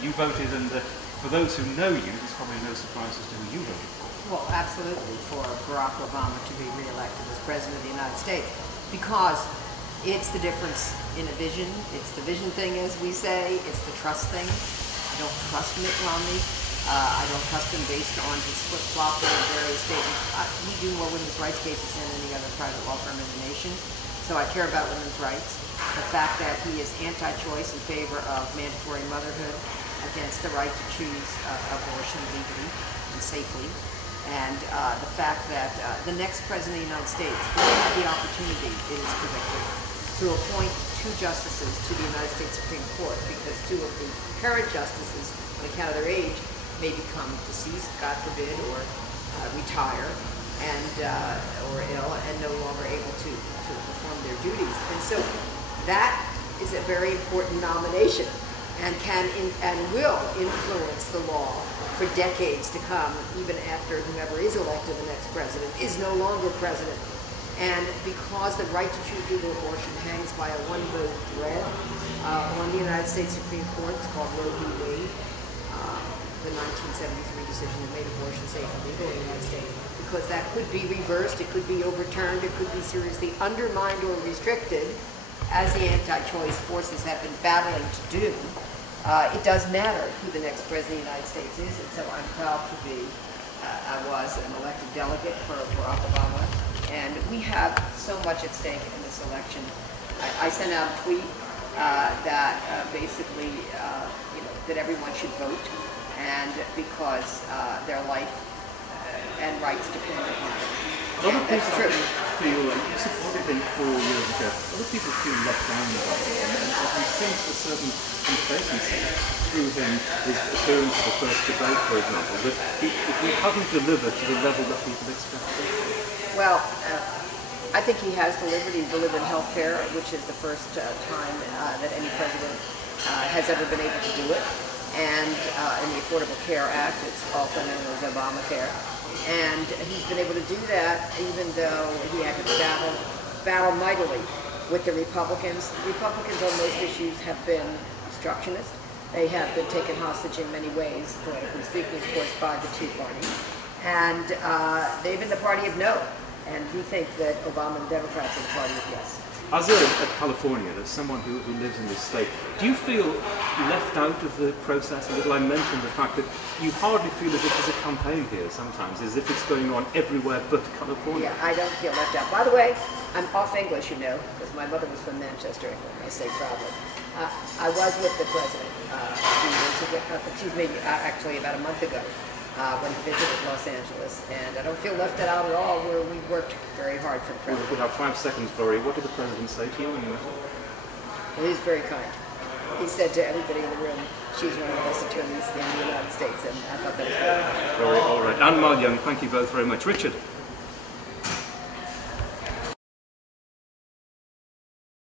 You voted, and for those who know you, there's probably no surprise as to who you voted for. Well, absolutely, for Barack Obama to be reelected as President of the United States, because it's the difference in a vision. It's the vision thing, as we say. It's the trust thing. I don't trust Mitt Romney. I don't trust him based on his flip-flopping and various statements. We do more women's rights cases than any other private law firm in the nation, so I care about women's rights. The fact that he is anti-choice in favor of mandatory motherhood, against the right to choose abortion legally and safely, and the fact that the next President of the United States will have the opportunity, it is predicted, to appoint 2 justices to the United States Supreme Court, because 2 of the current justices, on account of their age, may become deceased, God forbid, or retire, and or ill, and no longer able to perform their duties. And so that is a very important nomination, and and will influence the law for decades to come, even after whoever is elected the next president is no longer president. And because the right to choose legal abortion hangs by a 1-vote thread on the United States Supreme Court, it's called Roe v. Wade, the 1973 decision that made abortion safe and legal in the United States, because that could be reversed, it could be overturned, it could be seriously undermined or restricted, as the anti-choice forces have been battling to do. It does matter who the next President of the United States is, and so I'm proud to be, I was an elected delegate for Barack Obama, and we have so much at stake in this election. I sent out a tweet that basically, that everyone should vote, and because their life and rights depend upon it. A lot of people feel, you supported him 4 years ago, a lot of people feel let down by him, and he seems a certain complacency through his appearance at the first debate, for example, that he hasn't delivered to the level that people expected. Well, I think he has delivered. He's delivered health care, which is the first time that any president has ever been able to do it, and in the Affordable Care Act, it's also known as Obamacare. And he's been able to do that even though he had to battle mightily with the Republicans. Republicans on most issues have been obstructionist. They have been taken hostage in many ways, politically speaking, of course, by the Tea Party. And they've been the party of no. And we think that Obama and Democrats are the party of yes. As a Californian, as someone who lives in this state, do you feel left out of the process a little? I mentioned the fact that you hardly feel as if there's a campaign here sometimes, as if it's going on everywhere but California. Yeah, I don't feel left out. By the way, I'm off English, because my mother was from Manchester, England, I say proudly. I was with the president a few years ago, actually about a month ago, when he visited Los Angeles, and I don't feel left out at all, where we worked very hard for the president. We have 5 seconds, Gloria. What did the president say to you when you met him? Well, he was very kind. He said to everybody in the room, she's one of the best attorneys in the United States, and I thought that was very kind. Gloria Allred and Mal Young, thank you both very much. Richard?